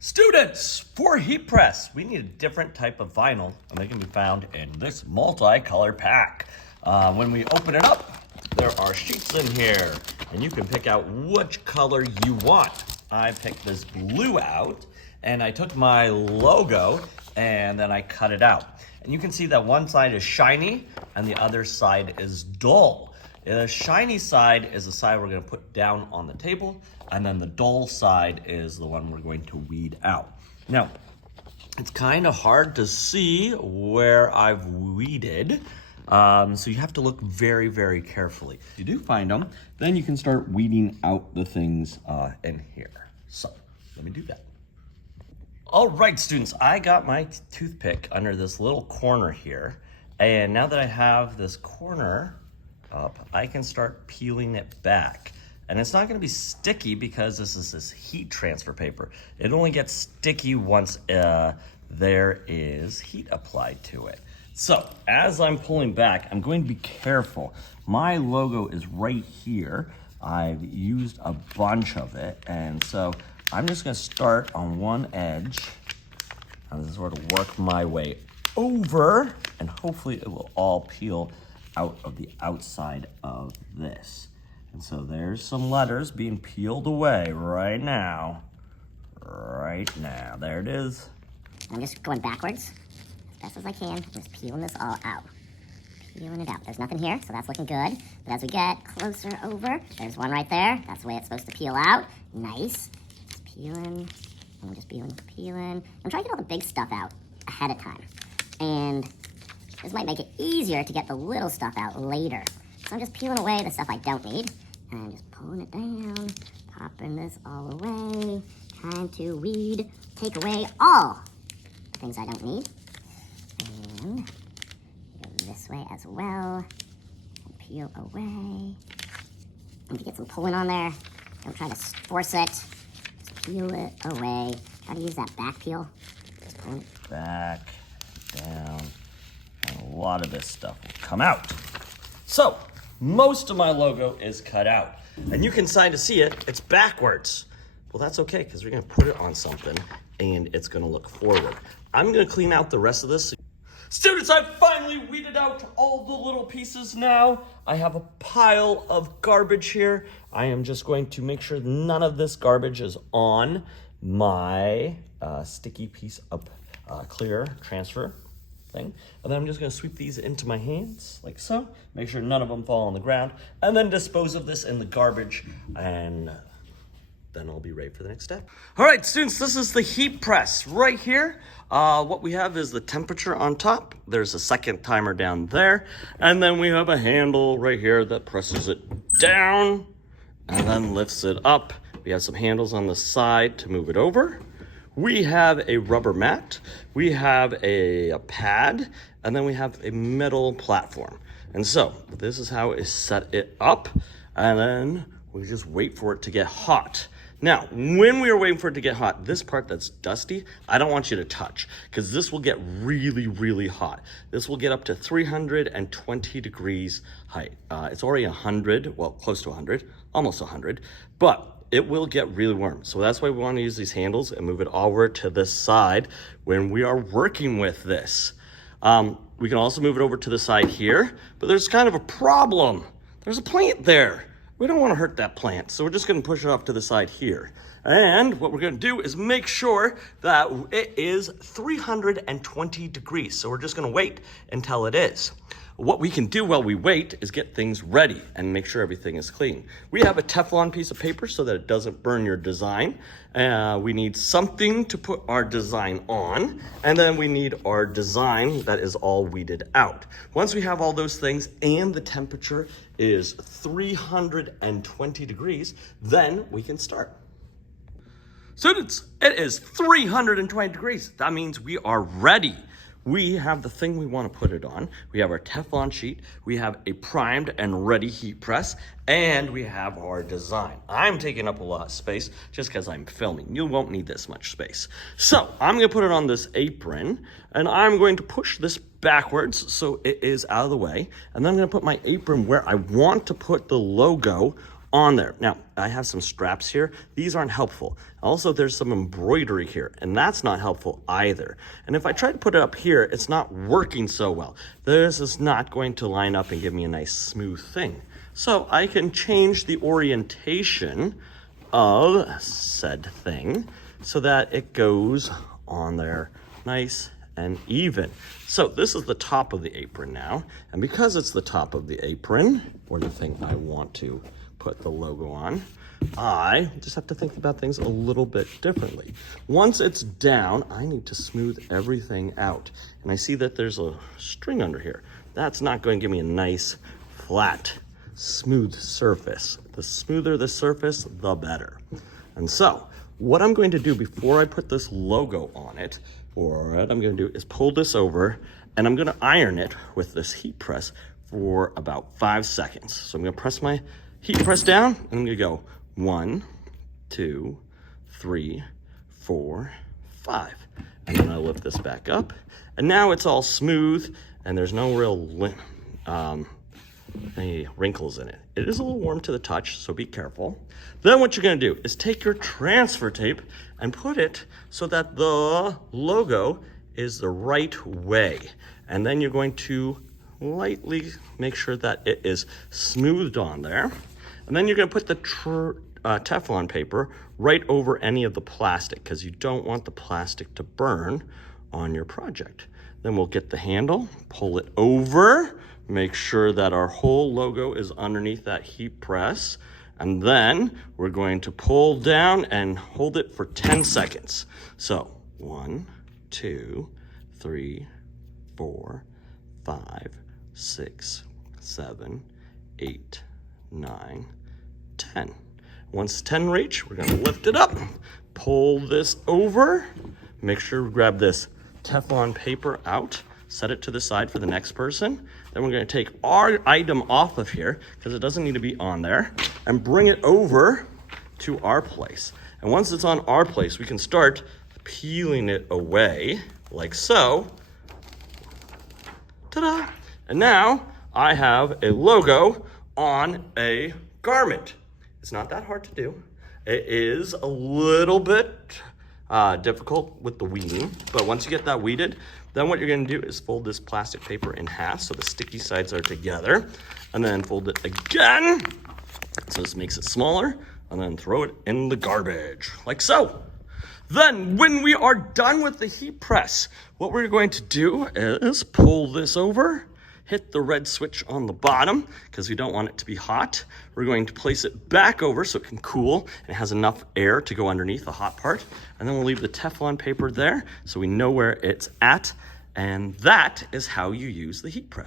Students, for heat press, we need a different type of vinyl, and they can be found in this multi-color pack. When we open it up, there are sheets in here, and you can pick out which color you want. I picked this blue out, and I took my logo, and then I cut it out. And you can see that one side is shiny, and the other side is dull. The shiny side is the side we're going to put down on the table, and then the dull side is the one we're going to weed out. Now, it's kind of hard to see where I've weeded, so you have to look very, very carefully. If you do find them, then you can start weeding out the things in here. So, let me do that. All right, students, I got my toothpick under this little corner here, and now that I have this corner up, I can start peeling it back. And it's not going to be sticky because this is this heat transfer paper. It only gets sticky once there is heat applied to it. So as I'm pulling back, I'm going to be careful. My logo is right here. I've used a bunch of it, and so I'm just going to start on one edge and sort of work my way over, and hopefully it will all peel out of the outside of this. And so there's some letters being peeled away right now. Right now, there it is. I'm just going backwards as best as I can. I'm just peeling this all out. Peeling it out. There's nothing here, so that's looking good. But as we get closer over, there's one right there. That's the way it's supposed to peel out. Nice. Just peeling. I'm just peeling. I'm trying to get all the big stuff out ahead of time. And this might make it easier to get the little stuff out later. So I'm just peeling away the stuff I don't need. And I'm just pulling it down, popping this all away, trying to weed, take away all the things I don't need. And go this way as well. And peel away. If you get some pulling on there, don't try to force it. Just peel it away. Try to use that back peel. Just pull it back, down. A lot of this stuff will come out. So, most of my logo is cut out. And you can sign to see it, it's backwards. Well, that's okay, because we're gonna put it on something and it's gonna look forward. I'm gonna clean out the rest of this. Students, I've finally weeded out all the little pieces now. I have a pile of garbage here. I am just going to make sure none of this garbage is on my sticky piece of clear transfer thing. And then I'm just gonna sweep these into my hands like so, make sure none of them fall on the ground, and then dispose of this in the garbage, and then I'll be ready for the next step. All right, students, this is the heat press right here. What we have is the temperature on top. There's a second timer down there, and then we have a handle right here that presses it down and then lifts it up. We have some handles on the side to move it over. We have a rubber mat, we have a pad, and then we have a metal platform. And so this is how it set it up, and then we just wait for it to get hot. Now, when we are waiting for it to get hot, this part that's dusty, I don't want you to touch, because this will get really, really hot. This will get up to 320 degrees height. It's already 100, well, close to 100, almost 100, but it will get really warm. So that's why we want to use these handles and move it over to this side when we are working with this. We can also move it over to the side here, but there's kind of a problem. There's a plant there. We don't want to hurt that plant, so we're just going to push it off to the side here. And what we're going to do is make sure that it is 320 degrees. So we're just going to wait until it is. What we can do while we wait is get things ready and make sure everything is clean. We have a Teflon piece of paper so that it doesn't burn your design. We need something to put our design on, and then we need our design that is all weeded out. Once we have all those things and the temperature is 320 degrees, then we can start. Students, it is 320 degrees. That means we are ready. We have the thing we want to put it on. We have our Teflon sheet. We have a primed and ready heat press, and we have our design. I'm taking up a lot of space just because I'm filming. You won't need this much space. So I'm going to put it on this apron, and I'm going to push this backwards so it is out of the way. And then I'm going to put my apron where I want to put the logo on there. Now, I have some straps here. These aren't helpful. Also, there's some embroidery here, and that's not helpful either. And if I try to put it up here, it's not working so well. This is not going to line up and give me a nice smooth thing. So I can change the orientation of said thing so that it goes on there nice and even. So this is the top of the apron now. And because it's the top of the apron, or the thing I want to put the logo on, I just have to think about things a little bit differently. Once it's down, I need to smooth everything out. And I see that there's a string under here. That's not going to give me a nice, flat, smooth surface. The smoother the surface, the better. And so, what I'm going to do before I put this logo on it, what I'm going to do is pull this over, and I'm going to iron it with this heat press for about 5 seconds. So I'm going to press my heat press down, and I'm going to go 1, 2, 3, 4, 5. And then I lift this back up, and now it's all smooth, and there's no real any wrinkles in it. It is a little warm to the touch, so be careful. Then what you're going to do is take your transfer tape and put it so that the logo is the right way. And then you're going to lightly make sure that it is smoothed on there. And then you're going to put the Teflon paper right over any of the plastic, because you don't want the plastic to burn on your project. Then we'll get the handle, pull it over, make sure that our whole logo is underneath that heat press. And then we're going to pull down and hold it for 10 seconds. So 1, 2, 3, 4, 5, 6, 7, 8, 9, 10. Once 10 reach, we're gonna lift it up, pull this over, make sure we grab this Teflon paper out, set it to the side for the next person. Then we're gonna take our item off of here, because it doesn't need to be on there, and bring it over to our place. And once it's on our place, we can start peeling it away, like so. Ta-da! And now I have a logo on a garment. It's not that hard to do. It is a little bit difficult with the weeding, but once you get that weeded, then what you're gonna do is fold this plastic paper in half so the sticky sides are together, and then fold it again, so this makes it smaller, and then throw it in the garbage, like so. Then when we are done with the heat press, what we're going to do is pull this over, hit the red switch on the bottom because we don't want it to be hot. We're going to place it back over so it can cool and it has enough air to go underneath the hot part. And then we'll leave the Teflon paper there so we know where it's at. And that is how you use the heat press.